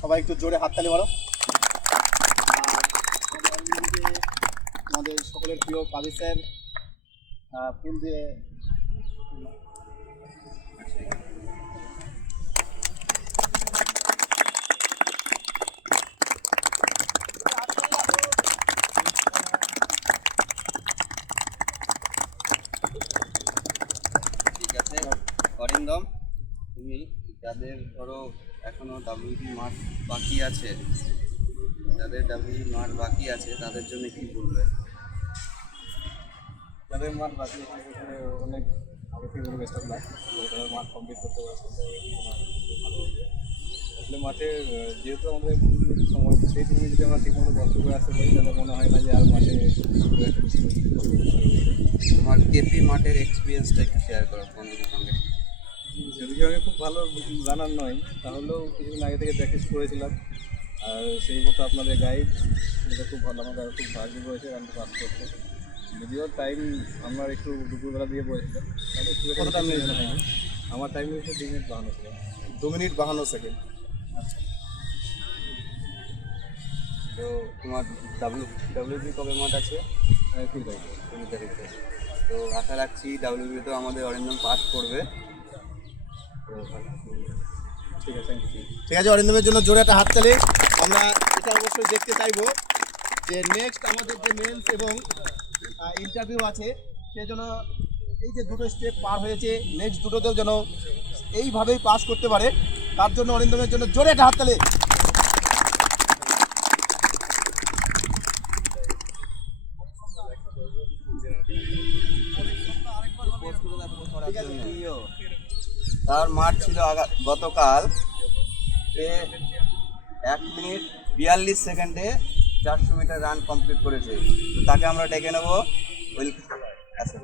সবাই একটু জোরে হাততালি মারো। আমাদের সকলের প্রিয় কাবি স্যার ফুল দিয়ে আছে অরিন্দম তুমি যাদের ধরো এখনও ডাব্লিউবি মাঠ বাকি আছে যাদের ডাব্লিউবি মাঠ বাকি আছে তাদের জন্য কি বলবে? যাদের মাঠ বাকি আছে অনেক আগে থেকে বলে বেস্ট অফ তাদের কমপ্লিট করতে পারছে ভালো হবে। আসলে মাঠে যেহেতু আমাদের সময় সেই মিনিট যদি আমরা ঠিকমতো কষ্ট করে আসতে পারি তাহলে মনে হয় না যে আর মাঠে। তোমার কেপি মাঠের এক্সপিরিয়েন্সটা একটু শেয়ার করো। যদিও আমি খুব ভালো জানার নয়। তাহলেও কিছুদিন আগে থেকে প্র্যাকটিস করেছিলাম। আর সেই মতো আপনাদের গাইড সেটা খুব ভালো আমাকে খুব সাহায্য করেছে রানটা পাস করতে। যদিও টাইম আমার একটু দুপুরবেলা দিয়ে পড়েছিল তাহলে কত time? বেশি আমার টাইম হচ্ছে দু মিনিট বাহান্ন ছিল দু মিনিট বাহান্ন সেকেন্ড তো তোমার ডাব্লিউ ডাব্লিউবি কবে মাঠ আছে? কুড়ি তারিখে। কুড়ি তারিখে। তো আশা রাখছি ডাব্লিউবি তো আমাদের অরিন্দম পাস করবে। ঠিক আছে, অরিন্দমের জন্য জোরে একটা হাততালি আমরা এটা অবশ্যই দেখতে চাইব যে নেক্সট আমাদের যে মেন্স এবং ইন্টারভিউ আছে সেজন্য এই যে দুটো স্টেপ পার হয়েছে নেক্সট দুটোতেও যেন এইভাবেই পাস করতে পারে। তার জন্য অরিন্দমের জন্য জোরে একটা হাততালি ঠিক আছে তার মাঠ ছিল গতকাল এক মিনিট বিয়াল্লিশ সেকেন্ডে চারশো মিটার রান কমপ্লিট করেছে। তো তাকে আমরা ডেকে নেব। আচ্ছা।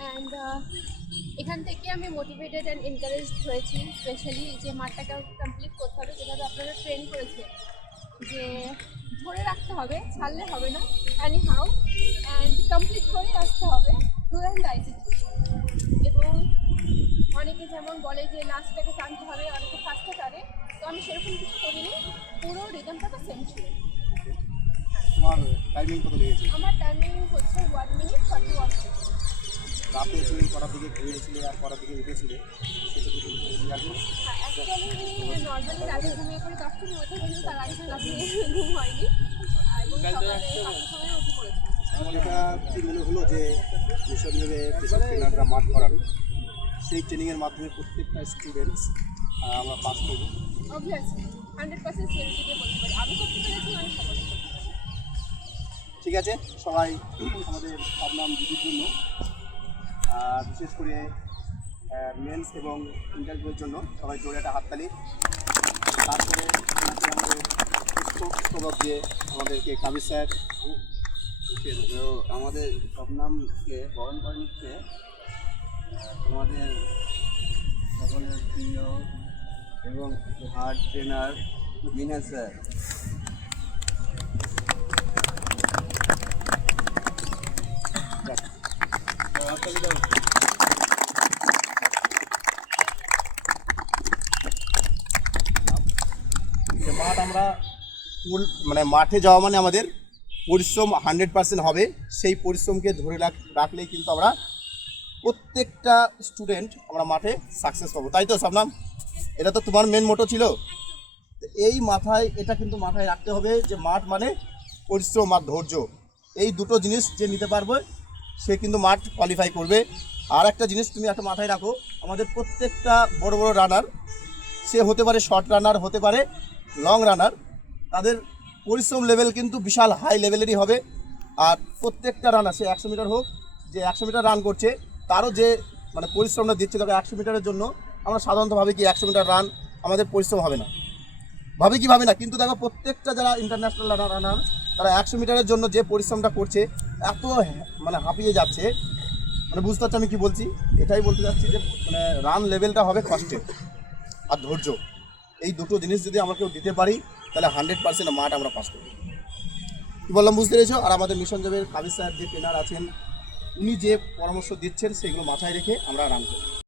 অ্যান্ড এখান থেকে আমি মোটিভেটেড অ্যান্ড এনকারেজ হয়েছি স্পেশালি যে মাঠটাকে কমপ্লিট করতে হবে, যেভাবে আপনারা ট্রেন করেছে যে ধরে রাখতে হবে ছাড়লে হবে না অ্যানি হাউ অ্যান্ড কমপ্লিট করে আসতে হবে ডুরেন্ট আইসিটি এবং অনেকে যেমন বলে যে লাস্টটাকে টানতে হবে অনেকে ফার্স্টে টানে তো আমি সেরকম কিছু করিনি পুরো রিদমটা তো সেম ছিল। আমার টাইমিং হচ্ছে ওয়ান মিনিট ফর্টি ওয়ান রাতে তুমি কটার দিকে ঘুমিয়েছিলে আর কটার দিকে উঠেছিলে সেটা যদি একটু clear করো। অ্যাকচুয়ালি নর্মালি রাতে ঘুমিয়ে পড়ে দশটার মধ্যে কিন্তু তার আগে রাতে ঘুম হয়নি। এবং সকালে সময় উঠে পড়েছি। এটা কি মনে হলো যে যেসব নেবে যেসব ট্রেনাররা মাঠ করান সেই ট্রেনিংয়ের মাধ্যমে প্রত্যেকটা স্টুডেন্টস আমরা পাস করব। অবভিয়াসলি হান্ড্রেড পার্সেন্ট সিএমসিতে বলতে পারি। আমি করতে পেরেছি আমি সকলে ঠিক আছে? সবাই আমাদের ভাবনাম দিদির জন্য। বিশেষ করে মেন্স এবং ইন্টারভিউর জন্য সবাই জোরে একটা হাততালি। তারপরে আমাদের দিয়ে আমাদেরকে কাবি স্যার। আমাদের স্বপ্নামকে বরণ করে নিচ্ছে। আহ, তোমাদের সকলের প্রিয় এবং হার্ড ট্রেনার মিনা স্যার হাততালি দাও যে মাঠ আমরা মানে মাঠে যাওয়া মানে আমাদের পরিশ্রম হান্ড্রেড পার্সেন্ট হবে। সেই পরিশ্রমকে ধরে রাখ- রাখলেই কিন্তু আমরা প্রত্যেকটা স্টুডেন্ট আমরা মাঠে সাকসেস পাবো। তাই তো সাবনাম? এটা তো তোমার মেন মোটো ছিল। এই মাথায়, এটা কিন্তু মাথায় রাখতে হবে যে মাঠ মানে পরিশ্রম আর ধৈর্য। এই দুটো জিনিস যে নিতে পারবে সে কিন্তু মাঠ কোয়ালিফাই করবে। আর একটা জিনিস তুমি একটা মাথায় রাখো, আমাদের প্রত্যেকটা বড় বড় রানার সে হতে পারে শর্ট রানার হতে পারে লং রানার তাদের পরিশ্রম লেভেল কিন্তু বিশাল হাই লেভেলেরই হবে। আর প্রত্যেকটা রানার সে একশো মিটার হোক, যে একশো মিটার রান করছে, তারও যে মানে পরিশ্রমটা দিচ্ছে তবে একশো মিটারের জন্য, আমরা সাধারণত ভাবি কি একশো মিটার রান আমাদের পরিশ্রম হবে না। ভাবে কি ভাবে না, কিন্তু দেখো প্রত্যেকটা যারা ইন্টারন্যাশনাল রানার রানার তারা একশো মিটারের জন্য যে পরিশ্রমটা করছে এত মানে হাঁপিয়ে যাচ্ছে। মানে বুঝতে পারছি আমি কি বলছি? এটাই বলতে চাচ্ছি যে মানে রান লেভেলটা হবে কষ্টে আর ধৈর্য। এই দুটো জিনিস যদি আমরা কেউ দিতে পারি, তাহলে হান্ড্রেড পার্সেন্ট মাঠ আমরা পাস করব। কী বললাম, বুঝতে পেরেছ? আর আমাদের মিশন জবের কাবির স্যার যে ট্রেনার আছেন, উনি যে পরামর্শ দিচ্ছেন, সেগুলো মাথায় রেখে আমরা রান করব।